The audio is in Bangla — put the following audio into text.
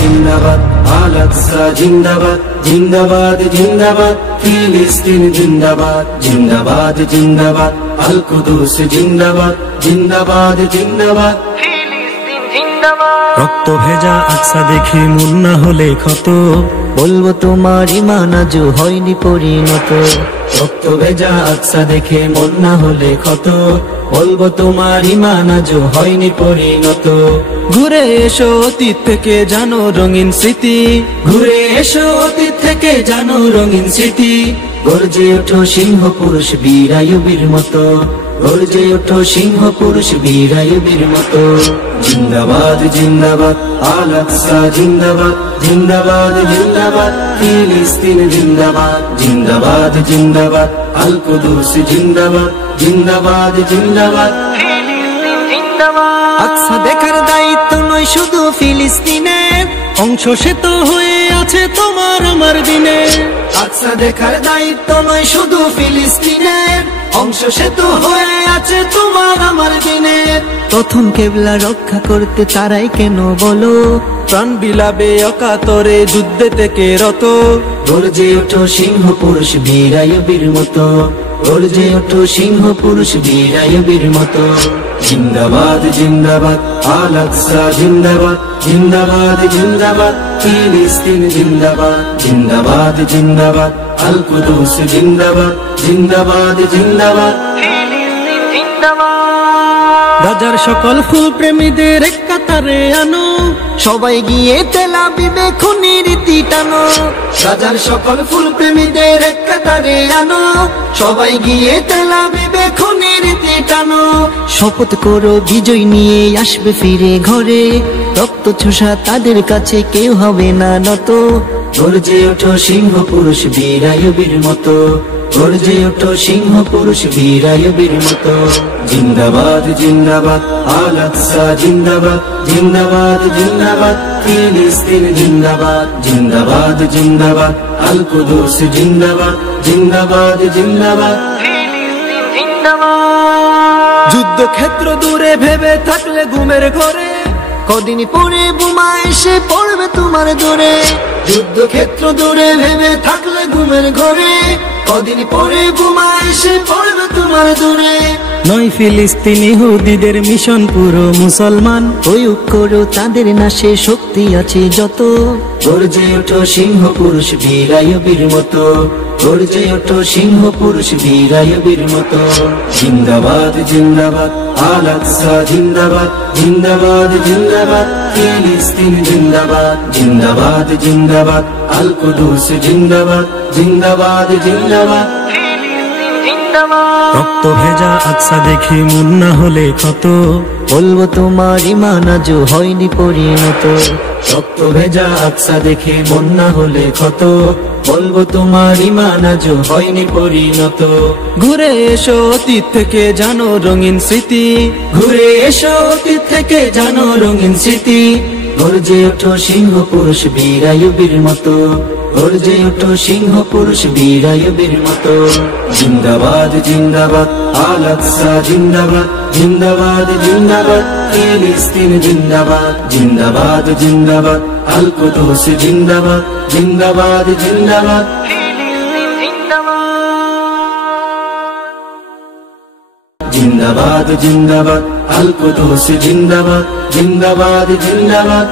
জিন্দাবাদ, আল আকসা জিন্দাবাদ, জিন্দাবাদ জিন্দাবাদ, ফিলিস্তিন জিন্দাবাদ, জিন্দাবাদ জিন্দাবাদ, আল কুদুস জিন্দাবাদ, জিন্দাবাদ জিন্দাবাদ, ফিলিস্তিন জিন্দাবাদ। রক্ত ভেজা আকসা দেখে মন না হলে ক্ষত, বলবো তোমার ঈমান আজও হয়নি পরিণত। রক্ত ভেজা আকসা দেখে মন না হলে ক্ষত, বলবো তোমার ঈমান আজও হয়নি পরিণত। ঘুরে এসো অতীত থেকে জানো রঙিন স্মৃতি, ঘুরে এসো অতীত থেকে জানো রঙিন স্মৃতি, গর্জে ওঠো সিংহ পুরুষ বীর আইয়ুবীর মতো, গর্জে ওঠো সিংহ পুরুষ বীর আইয়ুবীর মতো। জিন্দাবাদ জিন্দাবাদ, আল আকসা জিন্দাবাদ, জিন্দাবাদ জিন্দাবাদ, ফিলিস্তিন জিন্দাবাদ, জিন্দাবাদ জিন্দাবাদ, আল কুদুস জিন্দাবাদ, জিন্দাবাদ জিন্দাবাদ, ফিলিস্তিন জিন্দাবাদ। আকসা দেখার দায়িত্ব নয় শুধু ফিলিস্তিনের, অংশ সে তো হয়ে আছে তোমার আমার দিনে। আকসা দেখার দায়িত্ব নয় শুধু ফিলিস্তিনের, অংশ সে তো হয়ে আছে তোমার আমার দিনের। প্রথম কেবলা রক্ষা করতে তারাই কেন বলো, প্রাণ বিলাবে অকাতরে যুদ্ধে থেকে রত। গর্জে ওঠো সিংহ পুরুষ বীর আইয়ুবীর মতো, গর্জে ওঠো সিংহ পুরুষ বীর আইয়ুবীর মতো। জিন্দাবাদ জিন্দাবাদ, আল আকসা জিন্দাবাদ, জিন্দাবাদ জিন্দাবাদ, ফিলিস্তিন জিন্দাবাদ, জিন্দাবাদ জিন্দাবাদ, আল কুদুস জিন্দাবাদ, জিন্দাবাদ জিন্দাবাদ, ফিলিস্তিন জিন্দাবাদ। গাজার সকল ফুল প্রেমীদের এক কাতারে আনো, সবাই গিয়ে তেল আবিবে খুনির রীতি টানো। গাজার সকল ফুল প্রেমীদের এক কাতারে আনো, সবাই গিয়ে তেল আবিবে খুনির রীতি টানো। শপথ করো বিজয় নিয়ে আসবে ফিরে ঘরে, রক্ত ছোঁসা তাদের কাছে কেউ হবে না নত। গর্জে ওঠো সিংহ পুরুষ বীর আইয়ুবীর মতো, গর্জে ওঠো সিংহ পুরুষ বীর আইয়ুবীর মতো। জিন্দাবাদ জিন্দাবাদ, আল আকসা জিন্দাবাদ, জিন্দাবাদ জিন্দাবাদ, ফিলিস্তিন জিন্দাবাদ, জিন্দাবাদ জিন্দাবাদ, আল কুদুস জিন্দাবাদ, জিন্দাবাদ জিন্দাবাদ, ফিলিস্তিন জিন্দাবাদ। যুদ্ধক্ষেত্র দূরে ভেবে থাকলে ঘুমের ঘরে, কদিন পরে বোমা এসে পড়বে তোমার দূরে। যুদ্ধক্ষেত্র দূরে ভেবে থাকলে ঘুমের ঘরে, কদিন পরে বোমা এসে পড়বে তোমার দূরে। নয় ফিলিস্তিন ইহুদিদের মিশন পুরো মুসলমান, প্রয়োগ করো তাদের নাশে শক্তি আছে যত। গর্জে ওঠো সিংহ পুরুষ বীর আইয়ুবীর মতো, গর্জে ওঠো সিংহ পুরুষ বীর আইয়ুবীর মতো। জিন্দাবাদ জিন্দাবাদ, আল আকসা জিন্দাবাদ, জিন্দাবাদ জিন্দাবাদ, ফিলিস্তিন জিন্দাবাদ, জিন্দাবাদ জিন্দাবাদ, আল কুদুস জিন্দাবাদ, জিন্দাবাদ জিন্দাবাদ, ফিলিস্তিন জিন্দাবাদ। রক্ত ভেজা আকসা দেখে মন না হলে ক্ষত, বলবো তোমার ঈমান আজও হয়নি পরিণত। রক্ত ভেজা আকসা দেখে মন না হলে ক্ষত, বলবো তোমার ঈমান আজও হয়নি পরিণত। ঘুরে এসো অতীত থেকে জানো রঙিন স্মৃতি, ঘুরে এসো অতীত থেকে জানো রঙিন স্মৃতি, গর্জে ওঠো সিংহ পুরুষ বীর আইয়ুবীর মতো, গর্জে ওঠো সিংহ পুরুষ বীর আইয়ুবীর মতো। জিন্দাবাদ জিন্দাবাদ, আল আকসা জিন্দাবাদ, জিন্দাবাদ জিন্দাবাদ, ফিলিস্তিন জিন্দাবাদ, জিন্দাবাদ জিন্দাবাদ, আল কুদুস জিন্দাবাদ, জিন্দাবাদ জিন্দাবাদ, ফিলিস্তিন জিন্দাবাদ। জিন্দাবাদ জিন্দাবাদ, আল কুদুস জিন্দাবাদ, জিন্দাবাদ জিন্দাবাদ।